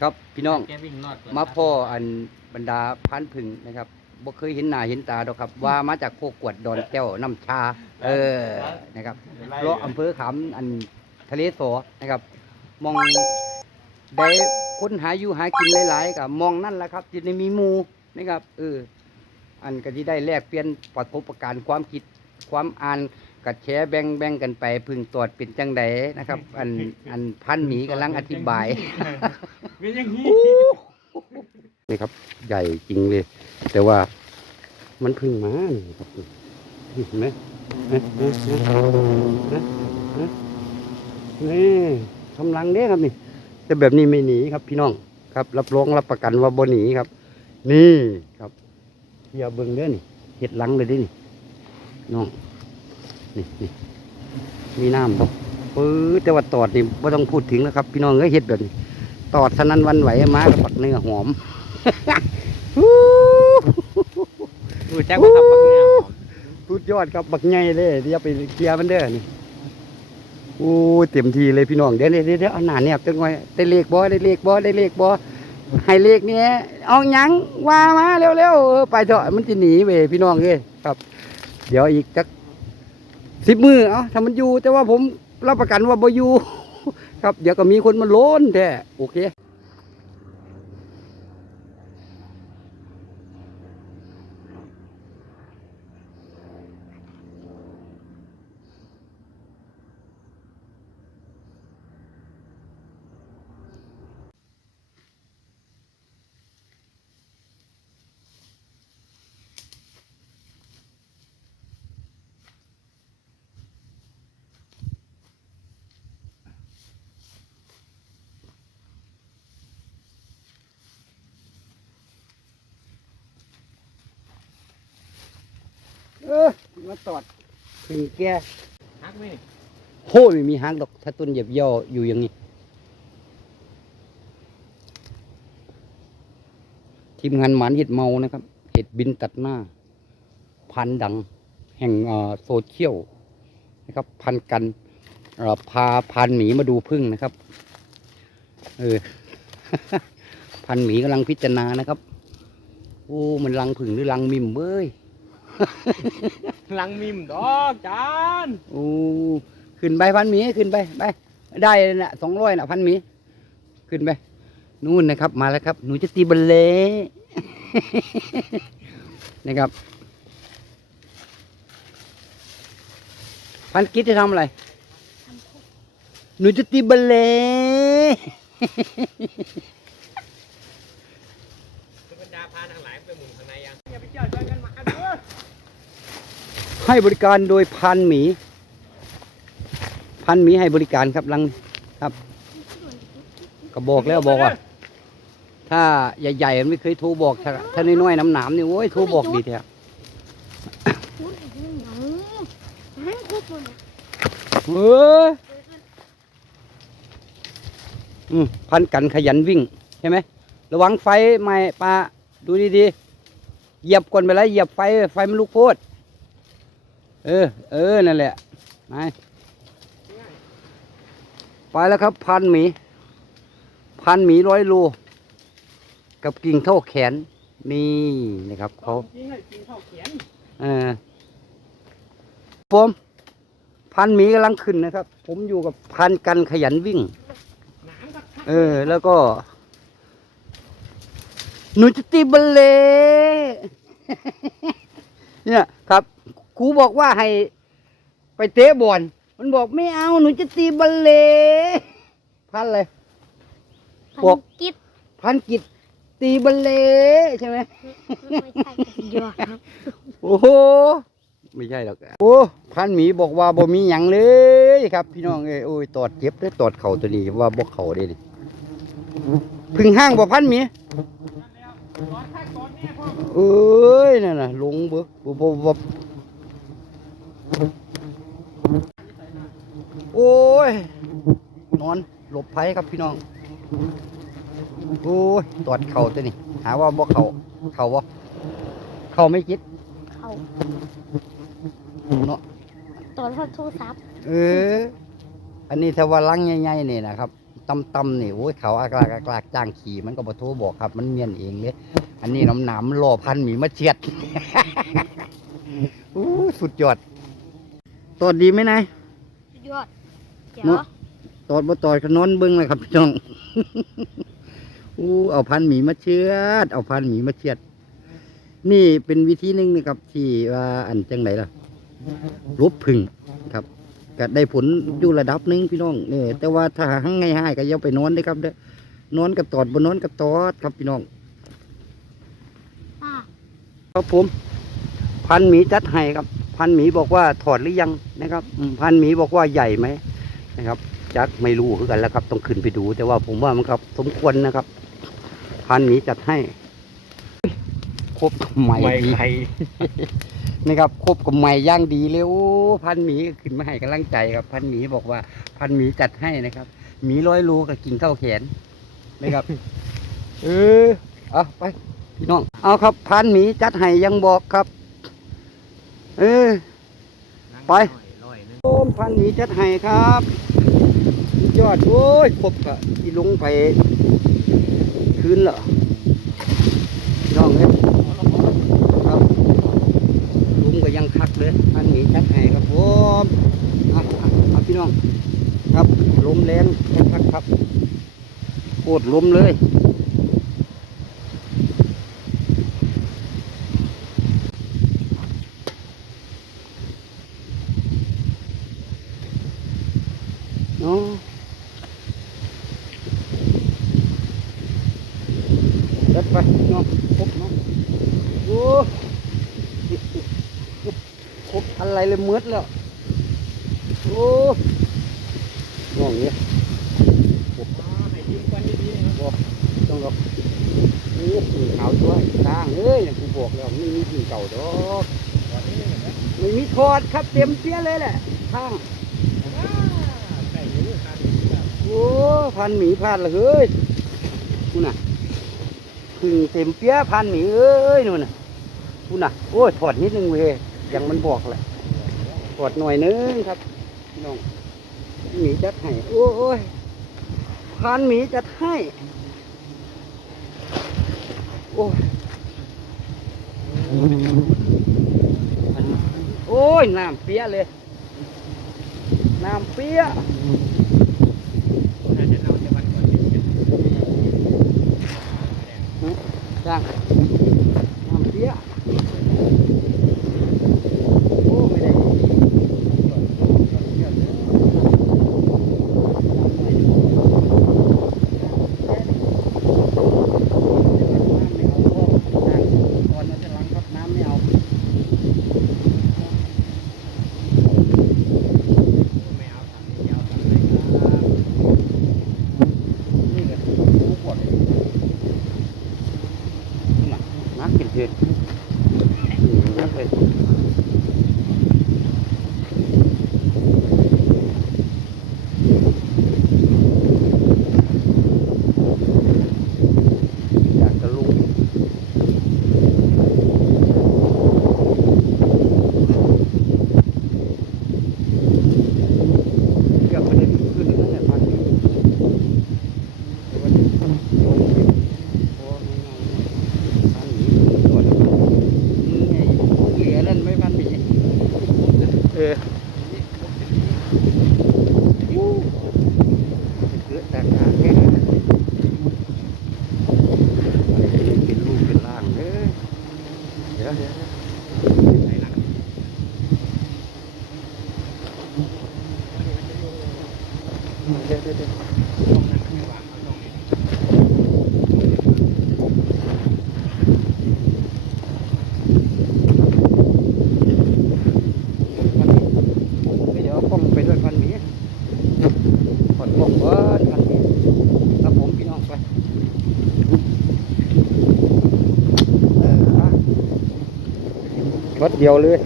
ครับพี่น้องแกวิ่งรอดมาพ่ออันบรรดาพันพึ่งนะครับบ่เคยเห็นหน้าเห็นตาดอกครับ ว่ามาจากโคกวดดอนแก้วน้ำชา เออนะครับเพราะอำเภอขามอันทะเลสอนะครับมองได้ค้นหาอยู่หากินหลายๆกับมองนั่นแหละครับที่ได้มีหมูนะครับเอออันก็ที่ได้แลกเปลี่ยนประสบการณ์ความคิดความอ่าน กัดแชร์แบ่งแบ่งกันไป พึ่งตรวจเป็นจังใดนะครับ อันอันพันหมีกำลังอธิบายเป็นอย่างนี้นี่ครับ ใหญ่จริงเลย แต่ว่ามันเพึ่งมานี่ครับเห็นไหมเอ๊ะเอ๊ะเอ๊ะเอ๊ะเอ๊ะนี่กำลังเด้ครับนี่ แต่แบบนี้ไม่หนีครับพี่น้องครับ รับรองรับประกันว่าบ่หนีครับ นี่ครับอย่าเบิ่งเด้อนี่เห็ดหลังเลยเดินี่น้อง นี่นี่มีน้ำบ่ปื้อแต่ว่าตอดนี่ไม่ต้องพูดถึงแล้วครับ พี่น้องเอ้ยเห็ดแบบนี้ ตอดสนันวันไหวมากับปักเนื้อหอมดูแจ็คมาทำบักเนี่ยสุดยอดครับบักใหญ่เลยเดี๋ยวไปเคลียร์มันเด้อนี่โอ้เต็มทีเลยพี่น้องเดี๋ยวเดี๋ยวเดี๋ยวเอาหนาเนี่ยจังไว้ได้เลขบ่ได้เลขบ่ได้เลขบ่ให้เลขเนี่ยเอาหยังว่ามาเร็วๆไปเถอะมันจะหนีเว้พี่น้องเอ้ยครับ เดี๋ยวอีกจัก สิบมือเอ้าถ้ามันอยู่ แต่ว่าผมรับประกันว่าบ่อยู่ ครับ เดี๋ยวก็มีคนมาโล้นแท้โอเค เออมาตอดถึงแกฮักไหมโหไม่มีหางดอกถ้าต้นเหยียบย่ออยู่อย่างนี้ ทีมงานหมานเห็ดเมานะครับ เห็ดบินตัดหน้า พันดัง แห่งเอ่อโซเชียลนะครับ พันกันเอ่อพาพันหมีมาดูพึ่งนะครับ เออ พันหมีกำลังพิจารณานะครับ โอ้ มันรังผึ่งหรือรังมิมเบ้ย ลังมิมดอกจานโอ้ขึ้นไปพันหมีขึ้นไปไป ได้นะสองร้อยนะพันหมีขึ้นไป นู่นนะครับ มาแล้วครับ หนูจะตีบัลเล่นะครับ พันกิจจะทำอะไร หนูจะตีบัลเล่บรรดาพาทางหลายไปหมุนข้างในยังอย่าไปเจอเจอกันมาเด้อ ให้บริการโดยพันหมี พันหมีให้บริการครับลังครับก็บอกแล้วบอกว่า ถ้าใหญ่ๆมันไม่เคยโทรบอกถ้าถ้าน้อยๆน้ำหนามนี่โอ้ยโทรบอกดีแท้พันเอออืมพันกันขยันวิ่งใช่ไหมระวังไฟไหม่ปลาดูดีๆเหยียบก่อนไปแล้วเหยียบไฟไฟมันลุกโพด เออ เออ นั่นแหละไปไปแล้วครับ พันหมี พันหมีร้อยโลกับกิ่งเท่าแขน นี่นะครับเขาจริงเลยจริงเข้าเขียนเออผมพันหมีกำลังขึ้นนะครับ ผมอยู่กับพันกันขยันวิ่งหนามกับเออ แล้วก็หนูจะตีบัลเล่เนี่ยครับค รูบอกว่าให้ ไปเตะบอลมันบอกไม่เอาหนูจะตีบัลเล่พันอะไรพวกกิดพันกิจตีบัลเล่ใช่ไหมไม่ใช่ยอดครับโอ้โหไม่ใช่หรอกโอ้พันหมีบอกว่าบ่มีหยังเลยครับ พี่น้องเอ้ยโอ้ยตอดเจ็บเลยตอดเข่าตัวนี้ว่าบ่เข่าเด้นี่พึ่งห้างบ่พันหมีตอนข้างตอนนี้พ่อเอ้ยนั่นน่ะลงเบ่บ่บ่บ่ โอ้ย นอนหลบภัยครับพี่น้อง โอ้ยตอดเข่าตัวนี้หาว่าบ่เข่าเข่าบ่เข่าไม่คิดเขาเนาะ ตอนพ่อโทรศัพท์เออ อันนี้ถ้าว่าลังใหญ่ๆนี่นะครับต่ำๆนี่โอ้ยเขาอากลากอากลากจ้างขี่มันก็บ่โทรบอกครับ มันเมียนเองเลยอันนี้น้ำหนามรอพันหมีมาเฉียด อู้สุดยอด ตอดดีไหมนายสุดยอดเจ๋วเนอะตอดบ่ตอดก็นอนเบิ้งเลยครับพี่น้อง อู้เอาพันหมีมาเชือด เอาพันหมีมาเชือด นี่เป็นวิธีหนึ่งนะครับ ที่ว่าอันจังไหนล่ะลบพึ่งครับก็ได้ผลอยู่ระดับหนึ่งพี่น้องเนี่ยแต่ว่าถ้าหังไงให้ก็อย่าไปนอนเลยครับเด้อนอนกับตอดบนนอนกับตอดครับพี่น้องป้าครับผม พันหมีจัดให้ครับ พันหมีบอกว่าถอดหรือยังนะครับอืมพันหมีบอกว่าใหญ่ไหมนะครับจักไม่รู้คือกันแล้วครับ ต้องขึ้นไปดู แต่ว่าผมว่ามันครับ สมควรนะครับ พันหมีจัดให้ ครบกับใหม่ดีนะครับครบกับใหม่ย่างดีเลยโอ้พันหมีก็ขึ้นมาให้กำลังใจครับ พันหมีบอกว่า พันหมีจัดให้นะครับหมีร้อยโลก็กินเท่าแขนนะครับ เออเอาไปพี่น้อง เอาครับพันหมีจัดให้ยังบอกครับ เออ ไปร้อยหนึงโอมพันหมีจัดให้ครับยอด โอ้ยครบกะที่ลงไป คืนเหรอพี่น้องเอ้ยครับลุงก็ยังคักเลยพันหมีจัดให้ครับผมเอาเอาเอาพี่น้อง ครับลมแรงคักๆครับโคตรลมเลย เนาะจัดไป เนาะครบเนาะโอ้ครบอะไรเลยมืดแล้ว โอ้ง่วงเนี้ยิ้มควันดีๆนะครับต้องหรอกโอ้กินขาวด้วยสร้างเอ้ยอย่างกูบอกแล้วไม่มีกินเก่าดอกไม่มีทอดครับเต็มเสียเลยแหละข้างโอ้พันหมีพลาดเลยเฮ้ยนู่นน่ะ พึ่งเต็มเปี้ยพันหมีเอ้ยนู่นน่ะนู่นน่ะโอ้ยถอดนิดนึงเว้ยยังมันบอกแหละถอดหน่อยนึงครับน้องหมีจัดให้โอ้ยพันหมีจัดให้โอ้ยนโอ้ยน้ำเปี้ยเลยน้ำเปี้ย น่าจะเอาจะวันก่อนเย็น จ้างน้ำเปี้ยโอ้ไม่ได้น้ำไม่เอา ๆไม่เอาทำไม่เอาทำเลยครับ นี่ก็ทุกคนน่ะ นักกินเผ็ดอืมนักเลยอยากจะลุกเกือบประเด็นขึ้นนั่นแหละพันนี้ แต่ว่าที่ทำโยงไปพอไม่ไงพันหนีตรวจมึงไงเหลือนั่นไม่พันหนี เออวู้เกิดแต่การแค่อะไรจะเป็นลูกเป็นล่างเด้อเดี๋ยวเดี๋ยว ใส่หลัง เดี๋ยวเดี๋ยวเดี๋ยว ต้องนั่งไม่วางเอาตรงนี้ เดี๋ยวเอากล้องไปด้วยพันหมีข ดกันหมีครับผมพี่น้องไปวัดเดียวเลย